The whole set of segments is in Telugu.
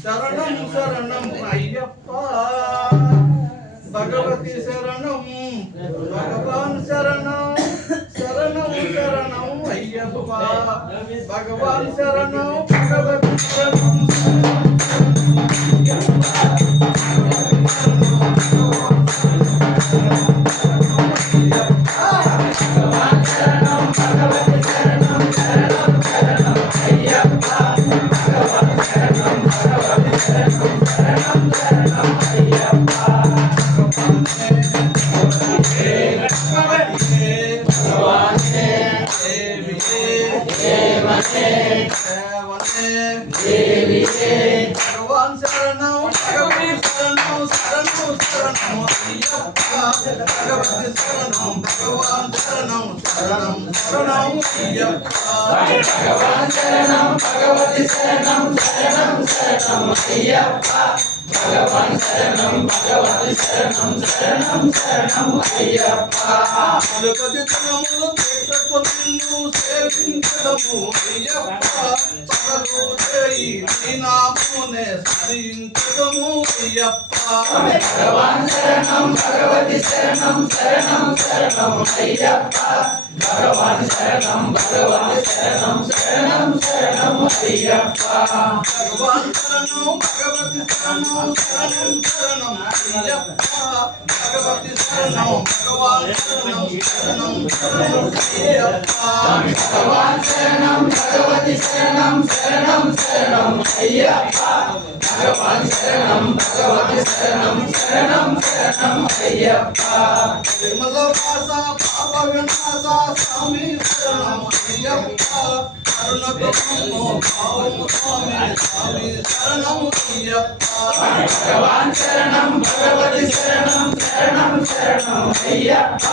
శరణం శరణం అయ్యప్ప భగవతి శరణం భగవాన్ శరణం శరణం శరణం అయ్యప్ప భగవాన్ శరణం భగవతి శరణం भगवान शरणं भगवती शरणं शरणं शरणं अय्यप्पा भगवती शरणं भगवान शरणं शरणं शरणं अय्यप्पा भगवान शरणं भगवती शरणं शरणं शरणं अय्यप्पा भगवान शरणं भगवती शरणं शरणं शरणं अय्यप्पा भगवती शरणं నిన్ను సేవించదము అయ్యప్ప సకలు చేయి నీ నామమునే స్మరించదము అయ్యప్ప భగవాన్ శరణం భగవతి శరణం శరణం శరణం అయ్యప్ప భగవాన్ శరణం భగవతి శరణం శరణం శరణం అయ్యప్ప భగవాన్ శరణం భగవతి శరణం శరణం శరణం అయ్యప్ప భగవతి శరణం భగవాన్ శరణం శరణం శరణం అయ్యప్ప भगवान शरणं भगवती शरणं शरणं शरणं अय्यप्प भगवान शरणं भगवती शरणं शरणं शरणं अय्यप्प निर्मलवासा पापविनाशा स्वामी शरणं अय्यप्प करुणकमो भावं स्वामी स्वामी शरणं अय्यप्प भगवान शरणं भगवती शरणं शरणं शरणं अय्यप्प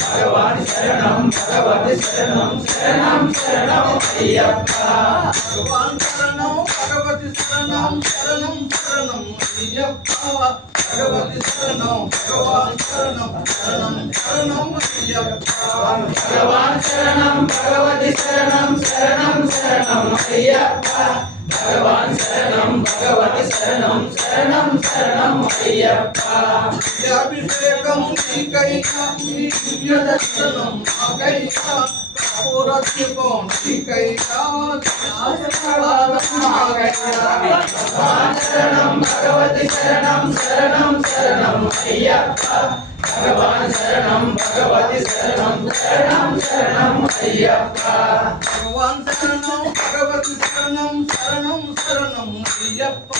भगवान शरणं भगवती शरणं शरणं शरणं अय्यप्प भगवान शरणं भगवती शरणं शरणं शरणं अय्यप्प भगवती शरणं भगवान शरणं शरणं शरणं अय्यप्प भगवान शरणं भगवती शरणं शरणं शरणं अय्यप्प भगवान शरणं भगवती शरणं शरणं शरणं अय्यप्प अभिषेकं नीकैका दिव्य दर्शनं आगैका कपूरदीपं नीकैका भगवान शरणं भगवती शरणं शरणं शरणं अय्यप्प भगवान शरणं भगवती शरणं शरणं शरणं अय्यप्प भगवान शरणं भगवती शरणं शरणं शरणं अय्यप्प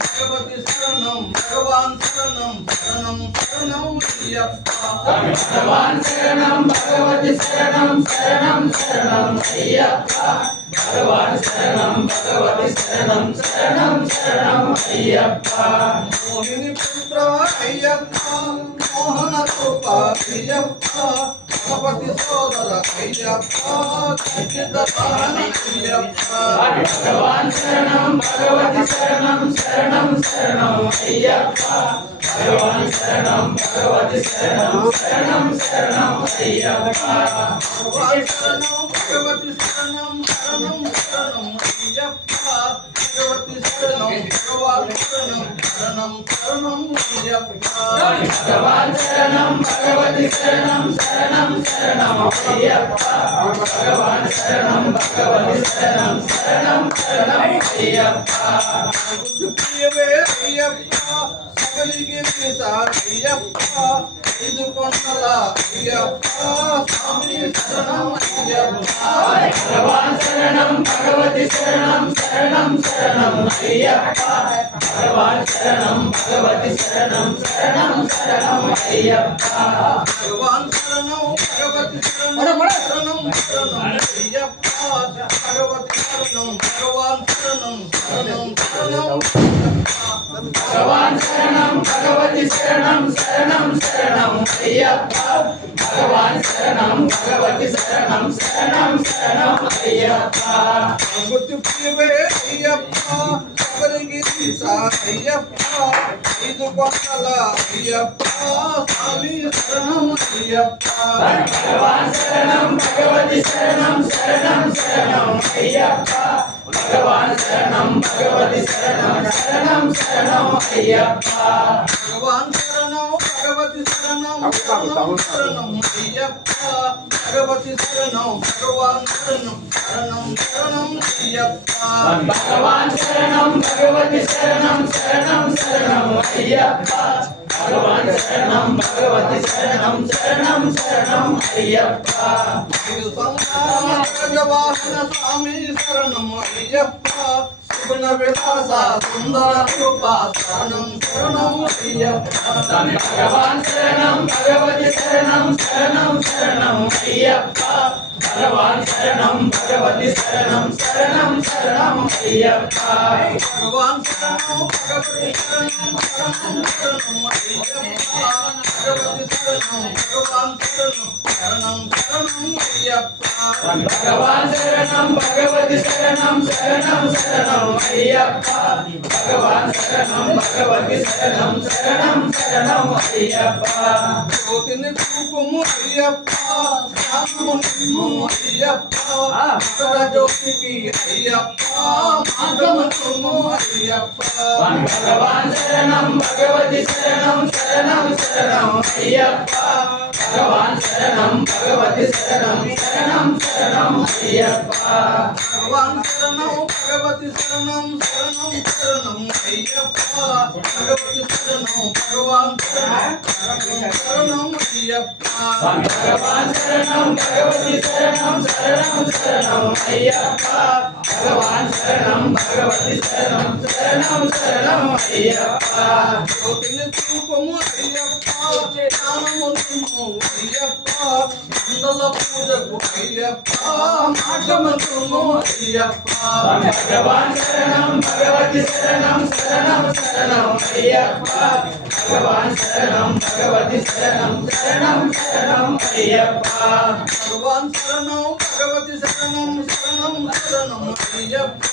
भगवती शरणं भगवान शरणं शरणं शरणं अय्यप्प भगवान शरणं भगवती शरणं शरणं शरणं अय्यप्प भगवान शरणं भगवती शरणं शरणं शरणं अय्यप्प मोहिनी पुत्र अय्यप्प मोहन रूप अय्यप्प गणपति सोदर अय्यप्प खड्गदाहन अय्यप्प भगवान शरणं भगवती शरणं शरणं शरणं अय्यप्प भगवान शरणं भगवती शरणं शरणं शरणं अय्यप्प भगवान शरणं भगवती शरणं शरणं शरणं अय्यप्प भगवती शरणं भगवान शरणं शरणं शरणं अय्यप्प भगवान शरणं भगवती शरणं शरणं शरणं अय्यप्प भगवान शरणं भगवती शरणं शरणं शरणं अय्यप्प प्रियवे अय्यप्प सकलिगे अय्यप्प इदु कोंडल अय्यप्प स्वामी शरणं अय्यप्प भगवान शरणं भगवती शरणं शरणं शरणं अय्यप्प भगवान शरणं भगवती शरणं शरणं शरणं अय्यप्प भगवान शरणं भगवती शरणं शरणं शरणं अय्यप्प भगवती शरणं भगवान शरणं शरणं शरणं भगवान शरणं भगवती शरणं शरणं शरणं अय्यप्प भगवान शरणं भगवती शरणं शरणं शरणं अय्यप्प गुरुप्रियवे अय्यप्प सबरिगिरि अय्यप्प इदु कोंडल अय्यप्प स्वामी शरणं अय्यप्प भगवान शरणं भगवती शरणं शरणं शरणं अय्यप्प भगवान शरणं भगवती शरणं శరణం శరణం అయ్యప్ప భగవాన్ శరణం భగవతి శరణం శరణం శరణం అయ్యప్ప భగవతి శరణం భగవాన్ శరణం శరణం శరణం అయ్యప్ప భగవాన్ శరణం భగవతి శరణం శరణం శరణం అయ్యప్ప భగవాన్ శరణం భగవతి శరణం శరణం శరణం అయ్యప్ప వాహన స్వామి శరణం అయ్యప్ప సుగుణ విలాస సుందర రూప శరణం శరణం అయ్యప్ప భగవాన్ శరణం భగవతి శరణం శరణం శరణం అయ్యప్ప భగవాన్ శరణం భగవతి శరణం శరణం శరణం అయ్యప్ప భగవాన్ శరణం భగవతి శరణం శరణం శరణం అయ్యప్ప భగవతి శరణం భగవాన్ శరణం శరణం శరణం అయ్యప్ప భగవాన్ శరణం భగవతి శరణం శరణం శరణం అయ్యప్ప భగవాన్ శరణం భగవతి శరణం శరణం శరణం అయ్యప్ప జ్యోతిని చూపుము అయ్యప్ప జ్ఞానము నిమ్ము అయ్యప్ప అక్కడ జ్యోతికి అయ్యప్ప మార్గము అయ్యప్ప భగవాన్ శరణం భగవతి శరణం శరణం శరణం అయ్యప్ప భగవాన్ శరణం భగవతి శరణం శరణం శరణం అయ్యప్ప భగవాన్ శరణం భగవతి శరణం శరణం శరణం అయ్యప్ప భగవతి శరణం భగవాన్ శరణం శరణం శరణం అయ్యప్ప భగవాన్ శరణం భగవతి శరణం శరణం శరణం అయ్యప్ప భగవాన్ శరణం భగవతి శరణం శరణం శరణం అయ్యప్ప జ్యోతిని చూపము అయ్యప్ప జ్ఞానము నిమ్ము అయ్యప్ప మండల పూజకు అయ్యప్ప మార్గము అయ్యప్ప భగవాన్ శరణం భగవతి శరణం శరణం శరణం అయ్యప్ప భగవాన్ శరణం భగవతి శరణం శరణం శరణం అయ్యప్ప భగవాన్ శరణం భగవతి శరణం శరణం శరణం అయ్యప్ప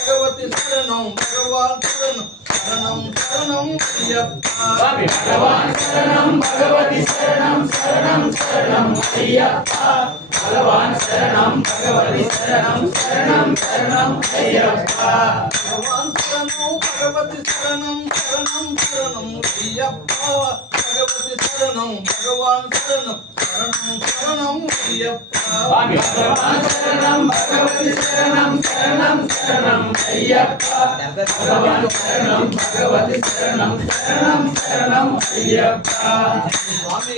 భగవతి శరణం భగవాన్ శరణం శరణం శరణం అయ్యప్ప భగవాన్ శరణం భగవతి శరణం శరణం శరణం అయ్యప్ప భగవాన్ శరణం భగవతి శరణం శరణం శరణం అయ్యప్ప భగవాన్ శరణం భగవతి శరణం శరణం శరణం అయ్యప్ప భగవతి శరణం భగవాన్ శరణం శరణం శరణం అయ్యప్ప భగవాన్ శరణం భగవతి శరణం శరణం శరణం అయ్యప్ప భగవాన్ శరణం భగవతి శరణం శరణం శరణం అయ్యప్ప స్వామి